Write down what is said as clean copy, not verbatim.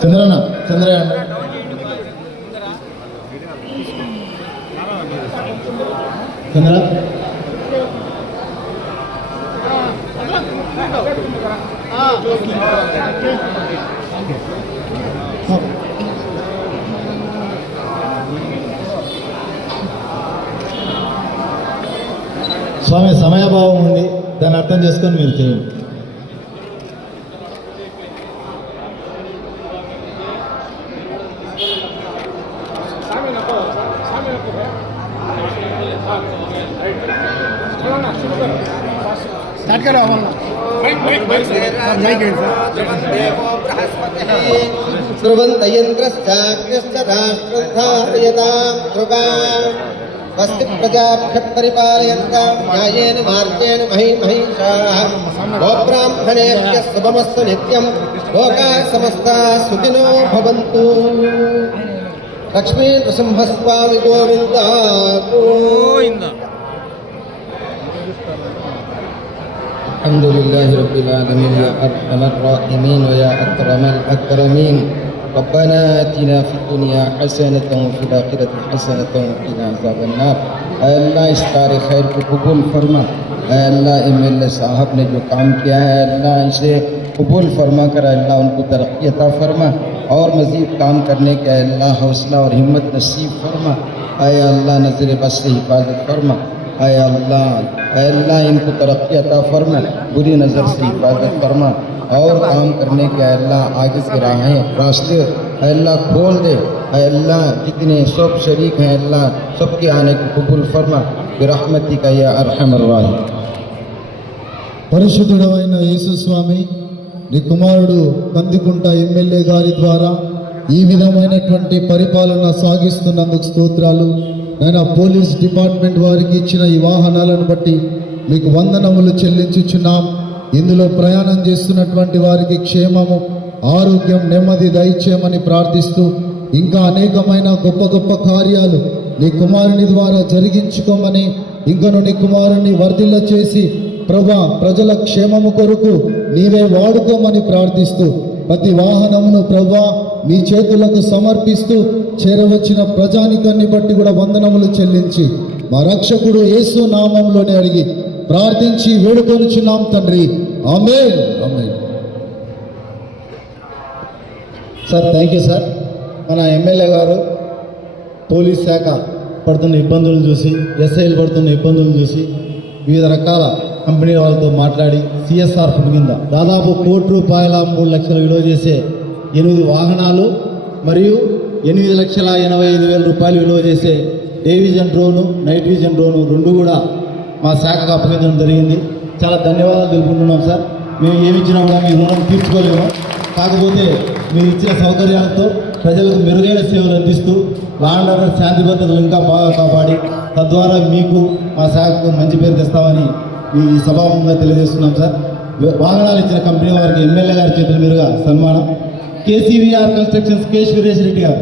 చంద్రన్న చంద్రయ్య చంద్ర స్వామి సమయాభావం ఉంది, దాన్ని అర్థం చేసుకొని మీరు చేయండి. స్వస్తి ప్రజాభ్యపరిపాలయంతాం న్యాయేన మార్గేణ మహీమహీషాః గోబ్రాహ్మణేభ్యः శుభమస్తు నిత్యం లోకాః సమస్తాః సుఖినో భవంతు. లక్ష్మీ నృసింహస్వామి గోవింద గోవింద. అల్హమ్దులిల్లాహి రబ్బిల్ ఆలమీన్ యా అర్హమర్ రాహిమీన్ వయా అక్రమల్ అక్రమీన్. ربنا آتنا في الدنيا حسنة وفي الآخرة حسنة وقنا عذاب النار. اے اللہ اس کار خیر کو قبول فرما. اے اللہ MLA صاحب نے جو کام کیا ہے اللہ اسے قبول فرما کر اللہ ان کو ترقی عطا فرما اور مزید کام کرنے کے اللہ حوصلہ اور ہمت نصیب فرما. اے اللہ نظر بس سے حفاظت فرما. اے اللہ ان کو ترقی عطا فرما, بری نظر سے حفاظت فرما اور کام کرنے کے اللہ آگے کے راستے اللہ کھول دے. اللہ جتنے سب شریک ہیں اللہ سب کے آنے کو قبول فرما برحمتک یا ارحم الراحمین. పరిశుద్ధుడైన యేసుస్వామి నీ కుమారుడు కందికుంట MLA గారి ద్వారా ఈ విధమైనటువంటి పరిపాలన సాగిస్తున్నందుకు స్తోత్రాలు. నేను పోలీస్ డిపార్ట్మెంట్ వారికి ఇచ్చిన ఈ వాహనాలను బట్టి మీకు వందనములు చెల్లించుచున్నాం. ఇందులో ప్రయాణం చేస్తున్నటువంటి వారికి క్షేమము, ఆరోగ్యం, నెమ్మది దయచేయమని ప్రార్థిస్తూ ఇంకా అనేకమైన గొప్ప గొప్ప కార్యాలు నీ కుమారుని ద్వారా జరిగించుకోమని, ఇంకను నీ కుమారుని వర్ధిల్ల చేసి ప్రభా ప్రజల క్షేమము కొరకు నీవే వాడుకోమని ప్రార్థిస్తూ ప్రతి వాహనమును ప్రభా నీ చేతులకు సమర్పిస్తూ చేరవచ్చిన ప్రజానికాన్ని బట్టి కూడా వందనములు చెల్లించి మా రక్షకుడు యేసు నామంలోనే అడిగి ప్రార్థించి వేడుకొనుచున్నాం తండ్రి. ఆమేన్ ఆమేన్. Sir thank you sir. మన MLA గారు పోలీస్ శాఖ పడుతున్న ఇబ్బందులు చూసి, SIలు పడుతున్న ఇబ్బందులు చూసి వివిధ రకాల కంపెనీల వాళ్ళతో మాట్లాడి CSR ఫండ్ కింద దాదాపు ₹1,03,00,000 విలువ చేసే 8 వాహనాలు మరియు ₹8,85,000 విలువ చేసే day vision drone, night vision drone 2 కూడా మా శాఖకు అప్పగించడం జరిగింది. చాలా ధన్యవాదాలు తెలుపుకుంటున్నాం సార్. మేము ఏమి ఇచ్చినా కూడా మీ రుణం తీర్చుకోలేము. కాకపోతే మీరు ఇచ్చిన సౌకర్యాలతో ప్రజలకు మెరుగైన సేవలు అందిస్తూ లా అండ్ ఆర్డర్ శాంతి భద్రతలు ఇంకా బాగా కాపాడి తద్వారా మీకు మా శాఖకు మంచి పేరు తెస్తామని ఈ సభాముఖంగా తెలియజేస్తున్నాం సార్. వాహనాలు ఇచ్చిన కంపెనీ వారికి MLA గారి చేతుల మీదుగా సన్మానం. KCVR constructions K. Suresh Reddy గారు.